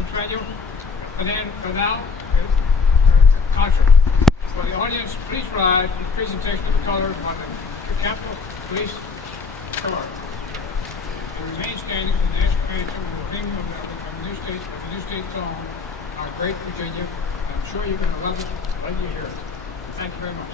Sesquicentennial, and then now concert. For the audience, please rise for the presentation of the colors on the Capitol Police Color. To remain standing for the national anthem and the hymn of the new state song, our great Virginia. I'm sure you're going to love it when you hear it. Thank you very much.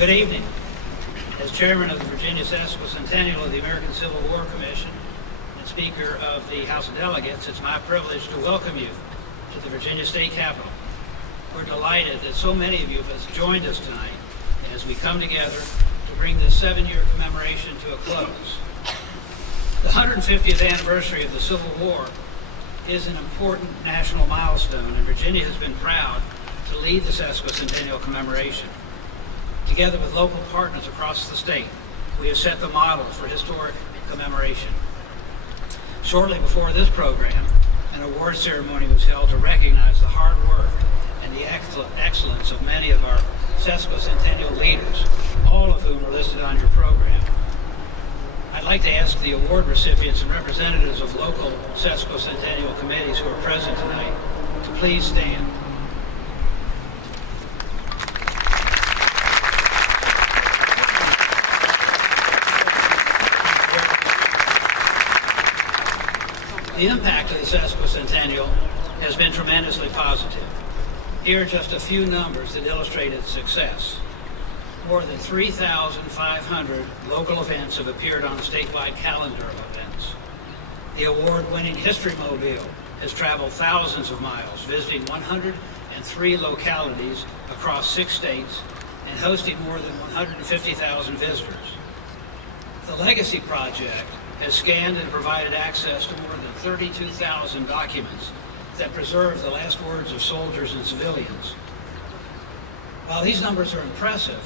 Good evening. As chairman of the Virginia Sesquicentennial of the American Civil War Commission and Speaker of the House of Delegates, it's my privilege to welcome you to the Virginia State Capitol. We're delighted that so many of you have joined us tonight as we come together to bring this 7-year commemoration to a close. The 150th anniversary of the Civil War is an important national milestone, and Virginia has been proud to lead the Sesquicentennial commemoration. Together with local partners across the state, we have set the model for historic commemoration. Shortly before this program, an award ceremony was held to recognize the hard work and the excellence of many of our Sesquicentennial leaders, all of whom are listed on your program. I'd like to ask the award recipients and representatives of local Sesquicentennial committees who are present tonight to please stand. The impact of the Sesquicentennial has been tremendously positive. Here are just a few numbers that illustrate its success. More than 3,500 local events have appeared on the statewide calendar of events. The award-winning History Mobile has traveled thousands of miles, visiting 103 localities across 6 states and hosting more than 150,000 visitors. The Legacy Project has scanned and provided access to more than 32,000 documents that preserve the last words of soldiers and civilians. While these numbers are impressive,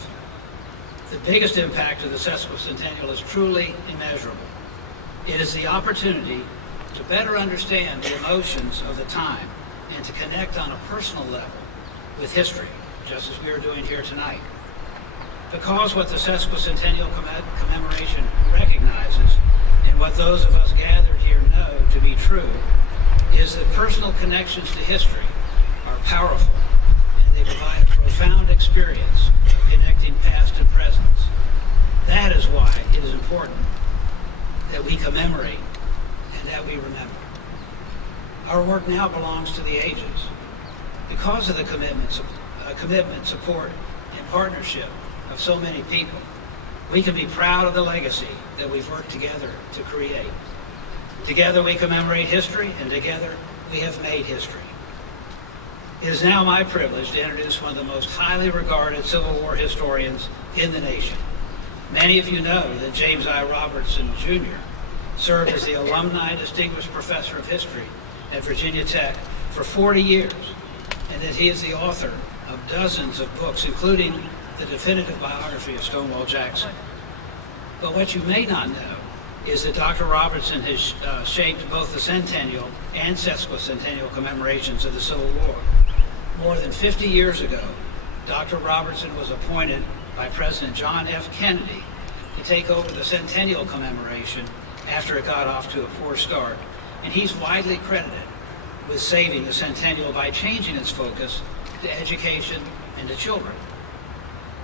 the biggest impact of the Sesquicentennial is truly immeasurable. It is the opportunity to better understand the emotions of the time and to connect on a personal level with history, just as we are doing here tonight. Because what the Sesquicentennial commemoration recognizes, and what those of us gathered here know to be true, is that personal connections to history are powerful, and they provide a profound experience of connecting past and present. That is why it is important that we commemorate and that we remember. Our work now belongs to the ages. Because of the commitment, support, and partnership of so many people, we can be proud of the legacy that we've worked together to create. Together we commemorate history, and together we have made history. It is now my privilege to introduce one of the most highly regarded Civil War historians in the nation. Many of you know that James I. Robertson, Jr. served as the Alumni Distinguished Professor of History at Virginia Tech for 40 years, and that he is the author of dozens of books, including the definitive biography of Stonewall Jackson. But what you may not know is that Dr. Robertson has shaped both the centennial and sesquicentennial commemorations of the Civil War. More than 50 years ago, Dr. Robertson was appointed by President John F. Kennedy to take over the centennial commemoration after it got off to a poor start, and he's widely credited with saving the centennial by changing its focus to education and to children.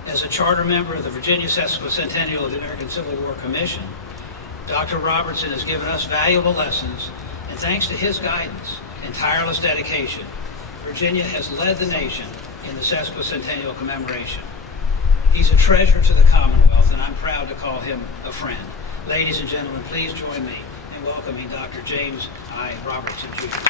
As a charter member of the Virginia Sesquicentennial of the American Civil War Commission, Dr. Robertson has given us valuable lessons, and thanks to his guidance and tireless dedication, Virginia has led the nation in the Sesquicentennial commemoration. He's a treasure to the Commonwealth, and I'm proud to call him a friend. Ladies and gentlemen, please join me in welcoming Dr. James I. Robertson, Jr.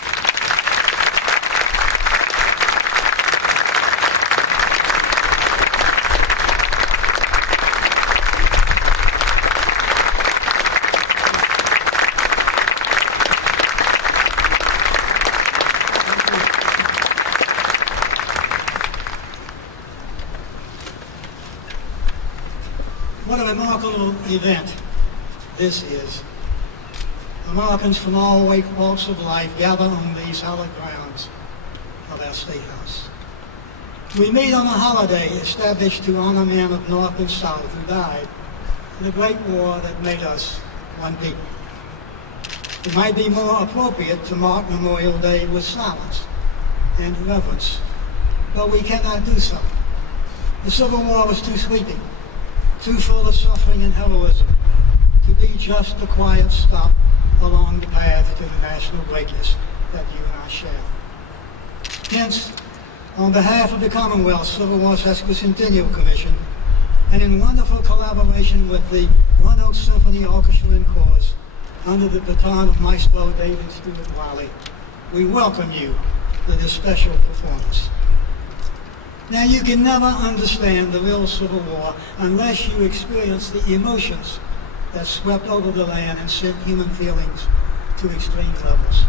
What a remarkable event this is. Americans from all walks of life gather on these hallowed grounds of our State House. We meet on a holiday established to honor men of North and South who died in the Great War that made us one people. It might be more appropriate to mark Memorial Day with silence and reverence, but we cannot do so. The Civil War was too sweeping, too full of suffering and heroism to be just a quiet stop along the path to the national greatness that you and I share. Hence, on behalf of the Commonwealth Civil War Sesquicentennial Commission and in wonderful collaboration with the Roanoke Symphony Orchestra and Chorus, under the baton of Maestro David Stewart Wiley, we welcome you to this special performance. Now, you can never understand the real Civil War unless you experience the emotions that swept over the land and sent human feelings to extreme levels.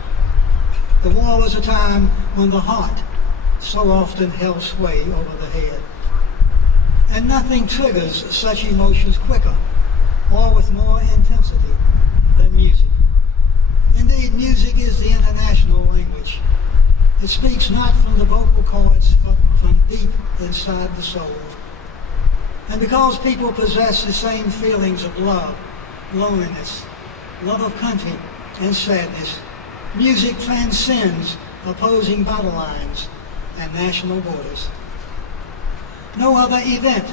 The war was a time when the heart so often held sway over the head. And nothing triggers such emotions quicker or with more intensity than music. Indeed, music is the international language. It speaks not from the vocal cords, but from deep inside the soul. And because people possess the same feelings of love, loneliness, love of country, and sadness, music transcends opposing battle lines and national borders. No other event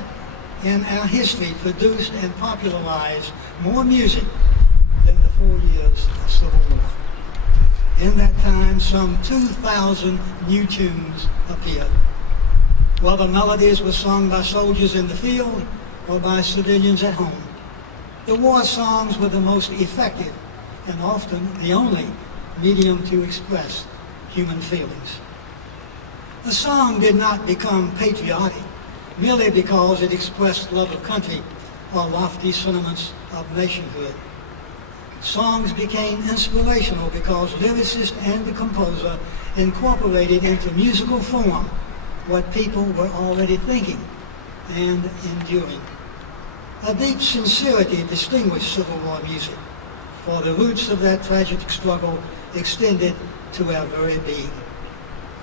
in our history produced and popularized more music than the 4 years of Civil War. In that time, some 2,000 new tunes appeared. Whether melodies were sung by soldiers in the field or by civilians at home, the war songs were the most effective and often the only medium to express human feelings. The song did not become patriotic merely because it expressed love of country or lofty sentiments of nationhood. Songs became inspirational because lyricist and the composer incorporated into musical form what people were already thinking and enduring. A deep sincerity distinguished Civil War music, for the roots of that tragic struggle extended to our very being.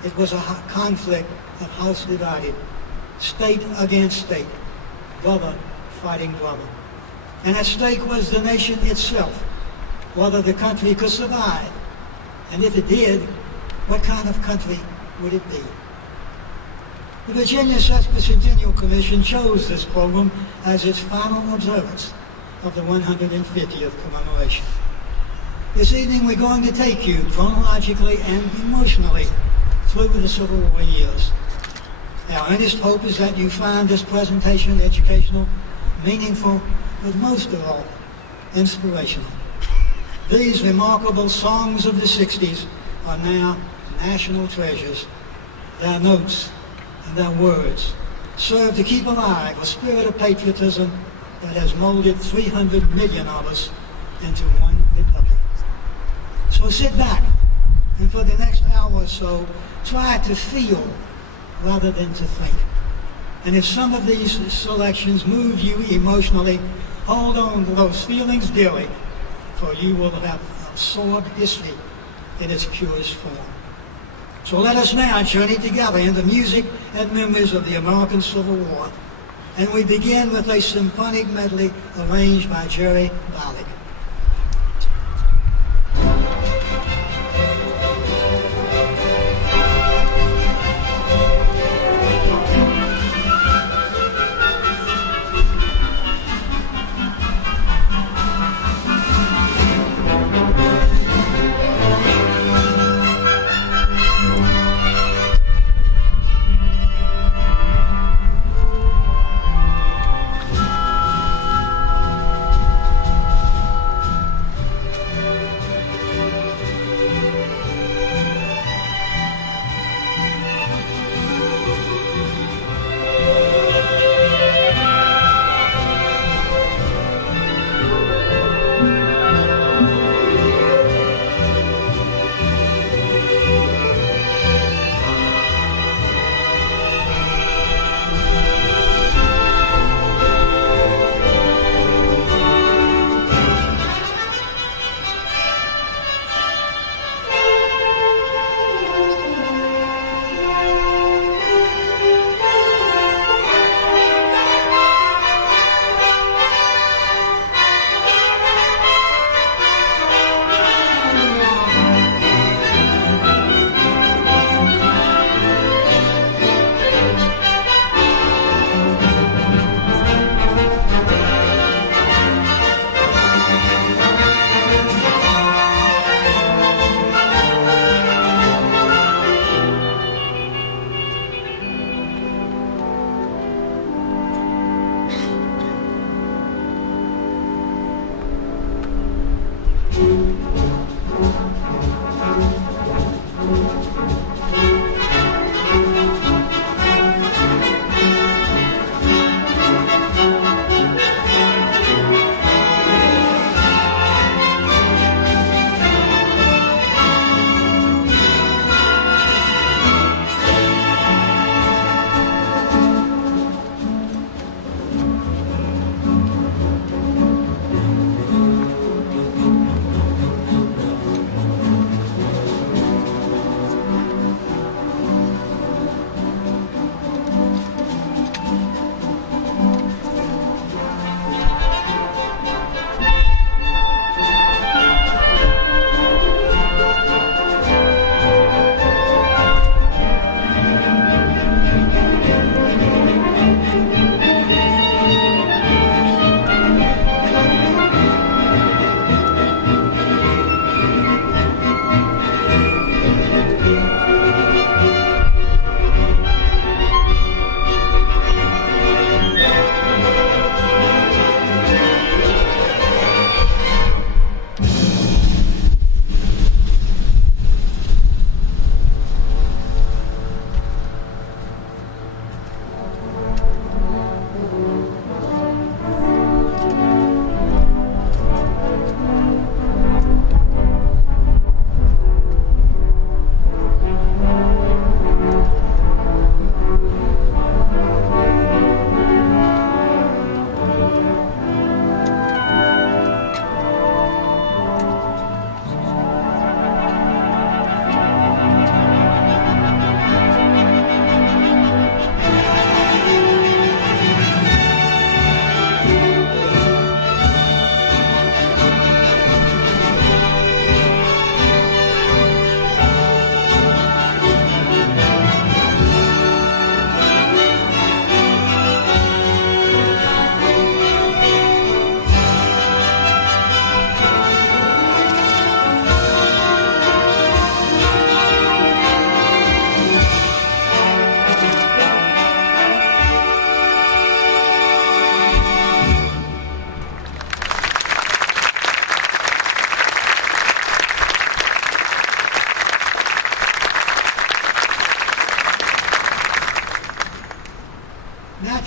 It was a conflict of house divided, state against state, brother fighting brother. And at stake was the nation itself, whether the country could survive, and if it did, what kind of country would it be? The Virginia Sesquicentennial Commission chose this program as its final observance of the 150th commemoration. This evening we're going to take you chronologically and emotionally through the Civil War years. Our earnest hope is that you find this presentation educational, meaningful, but most of all, inspirational. These remarkable songs of the 60s are now national treasures. Their notes and their words serve to keep alive a spirit of patriotism that has molded 300 million of us into one republic. So sit back and for the next hour or so, try to feel rather than to think. And if some of these selections move you emotionally, hold on to those feelings dearly, for you will have absorbed history in its purest form. So let us now journey together into music and memories of the American Civil War. And we begin with a symphonic medley arranged by Jerry Ballard.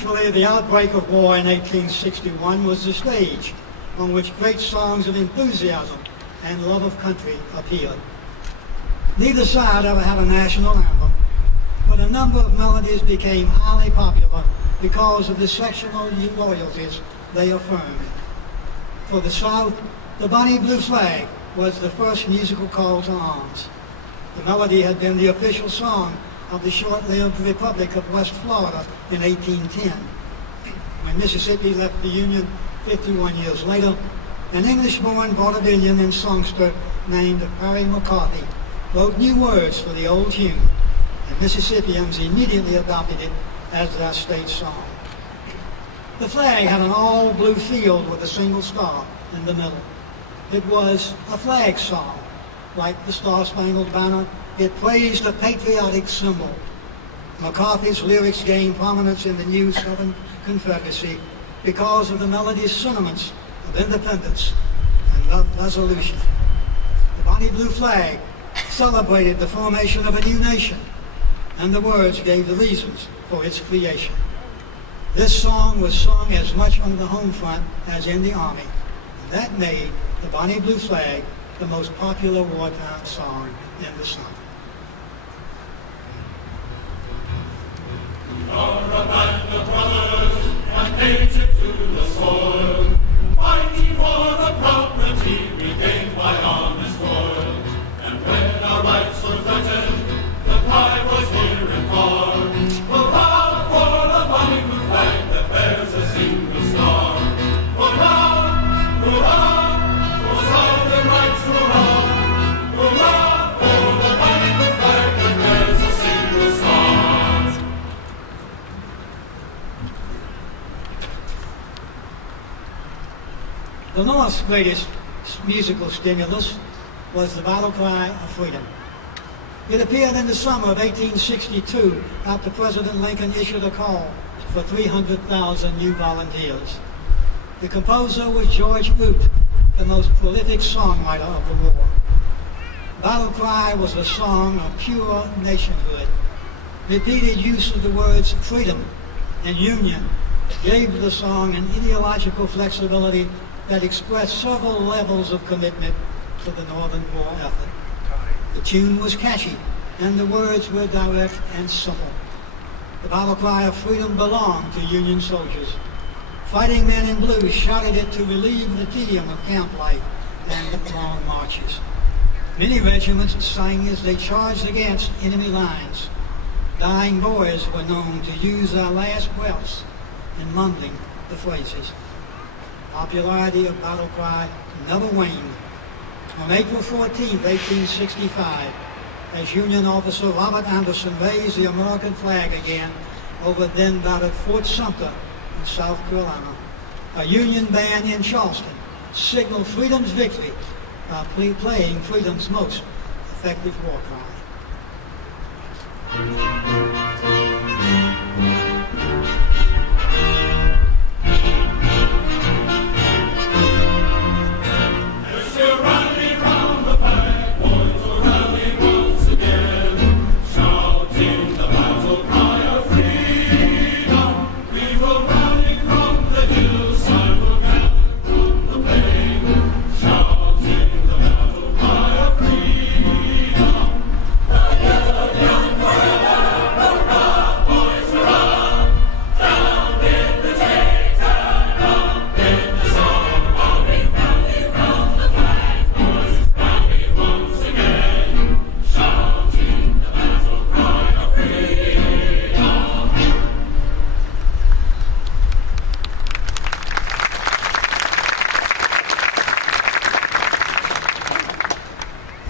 Naturally, the outbreak of war in 1861 was the stage on which great songs of enthusiasm and love of country appeared. Neither side ever had a national anthem, but a number of melodies became highly popular because of the sectional loyalties they affirmed. For the South, the Bonnie Blue Flag was the first musical call to arms. The melody had been the official song of the short-lived Republic of West Florida in 1810. When Mississippi left the Union 51 years later, an English-born vaudevillian and songster named Harry McCarthy wrote new words for the old tune, and Mississippians immediately adopted it as their state song. The flag had an all-blue field with a single star in the middle. It was a flag song. Like the Star-Spangled Banner, it praised a patriotic symbol. McCarthy's lyrics gained prominence in the new Southern Confederacy because of the melody's sentiments of independence and resolution. The Bonnie Blue Flag celebrated the formation of a new nation, and the words gave the reasons for its creation. This song was sung as much on the home front as in the Army, and that made the Bonnie Blue Flag the most popular wartime song in the South. We are a band of brothers and native to the soil, fighting for the property we gained by honest toil. And when our rights were threatened, the cry was near and far, hurrah for the Bonnie Blue Flag that bears a single star. Hurrah, hurrah, for Southern rights, hurrah, hurrah for the Bonnie Blue Flag that bears a single star. The North's greatest musical stimulus was the battle cry of freedom. It appeared in the summer of 1862 after President Lincoln issued a call for 300,000 new volunteers. The composer was George Root, the most prolific songwriter of the war. Battle Cry was a song of pure nationhood. Repeated use of the words freedom and union gave the song an ideological flexibility that expressed several levels of commitment to the Northern war effort. The tune was catchy, and the words were direct and simple. The battle cry of freedom belonged to Union soldiers. Fighting men in blue shouted it to relieve the tedium of camp life and long marches. Many regiments sang as they charged against enemy lines. Dying boys were known to use their last breaths in mumbling the phrases. Popularity of battle cry never waned. On April 14, 1865, as Union officer Robert Anderson raised the American flag again over then battered Fort Sumter in South Carolina, a Union band in Charleston signaled freedom's victory by playing freedom's most effective war cry.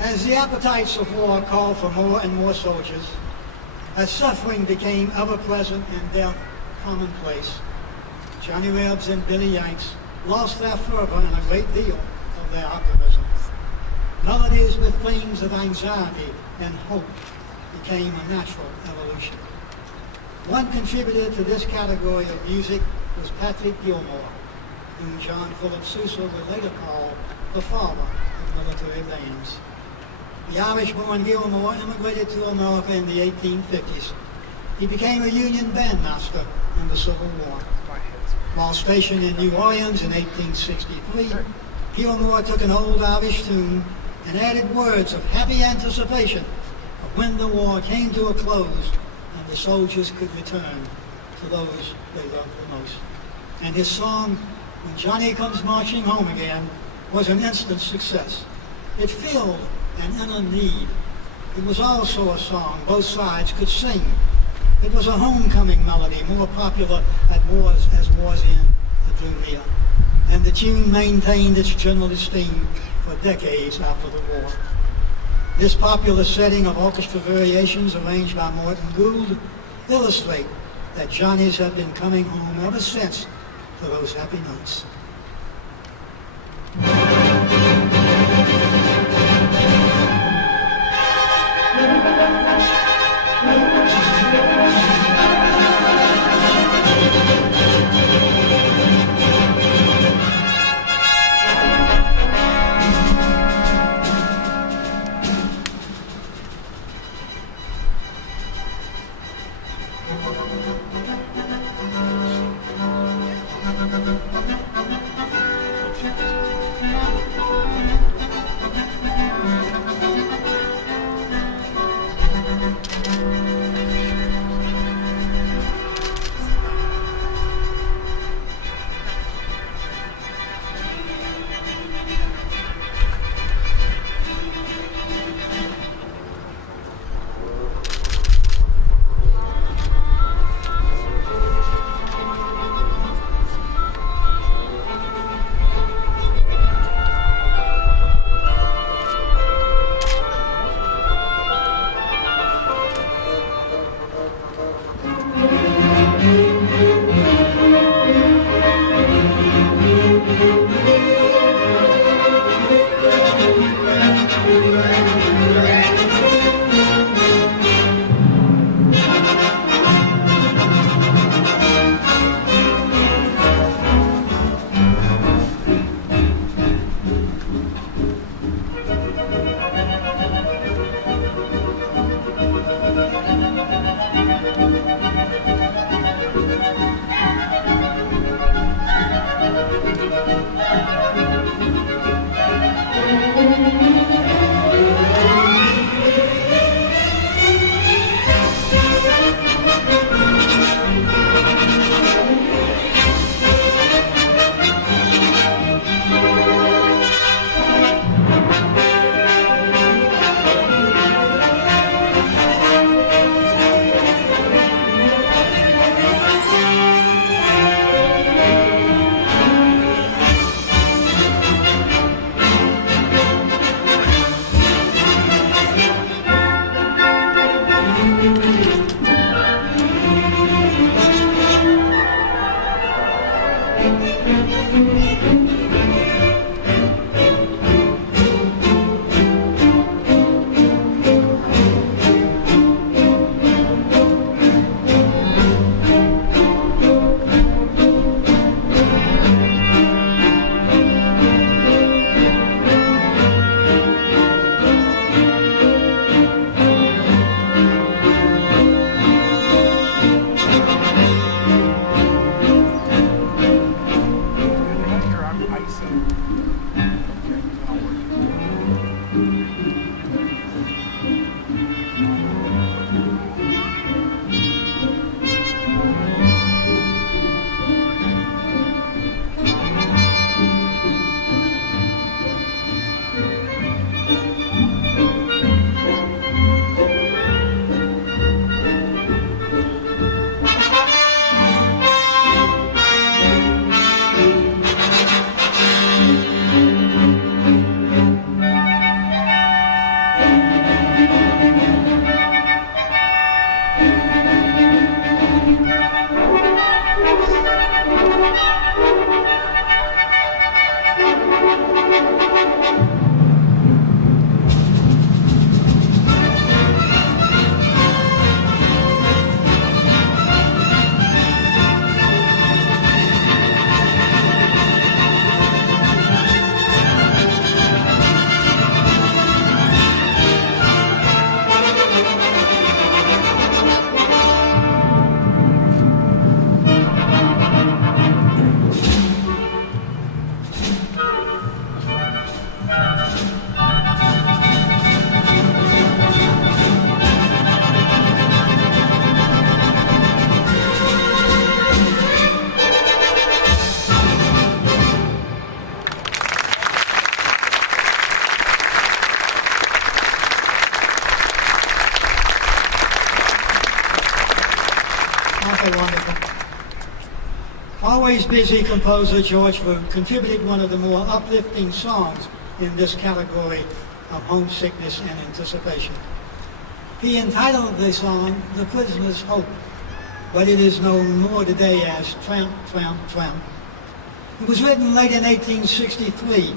As the appetites of war called for more and more soldiers, as suffering became ever-present and death commonplace, Johnny Rebs and Billy Yanks lost their fervor and a great deal of their optimism. Melodies with themes of anxiety and hope became a natural evolution. One contributor to this category of music was Patrick Gilmore, whom John Philip Sousa would later call the father of military bands. The Irish-born Gilmore immigrated to America in the 1850s He became a Union bandmaster in the Civil War. While stationed in New Orleans in 1863, Gilmore took an old Irish tune and added words of happy anticipation of when the war came to a close and the soldiers could return to those they loved the most. And his song, When Johnny Comes Marching Home Again, was an instant success. It filled an inner need. It was also a song both sides could sing. It was a homecoming melody, more popular as war's end drew near. And the tune maintained its general esteem for decades after the war. This popular setting of orchestra variations arranged by Morton Gould illustrate that Johnnies have been coming home ever since to those happy notes. so wonderful. Always busy composer George Root contributed one of the more uplifting songs in this category of homesickness and anticipation. He entitled the song "The Prisoner's Hope," but it is known more today as "Tramp, Tramp, Tramp." It was written late in 1863,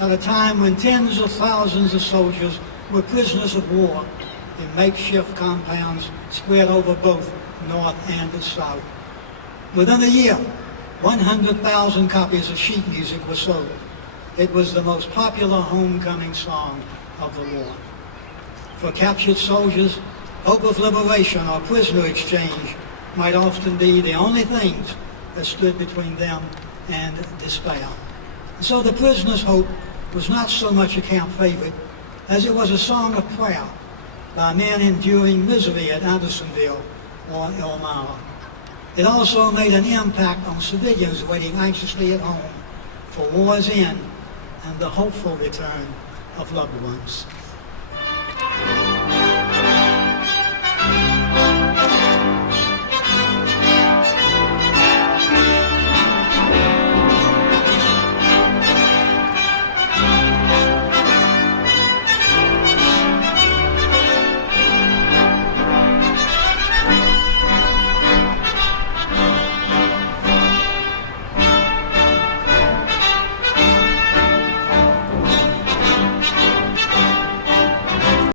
at a time when tens of thousands of soldiers were prisoners of war in makeshift compounds spread over both North and the South. Within a year, 100,000 copies of sheet music were sold. It was the most popular homecoming song of the war. For captured soldiers, hope of liberation or prisoner exchange might often be the only things that stood between them and despair. And so "The Prisoner's Hope" was not so much a camp favorite as it was a song of prayer by men enduring misery at Andersonville or Elmira. It also made an impact on civilians waiting anxiously at home for war's end and the hopeful return of loved ones.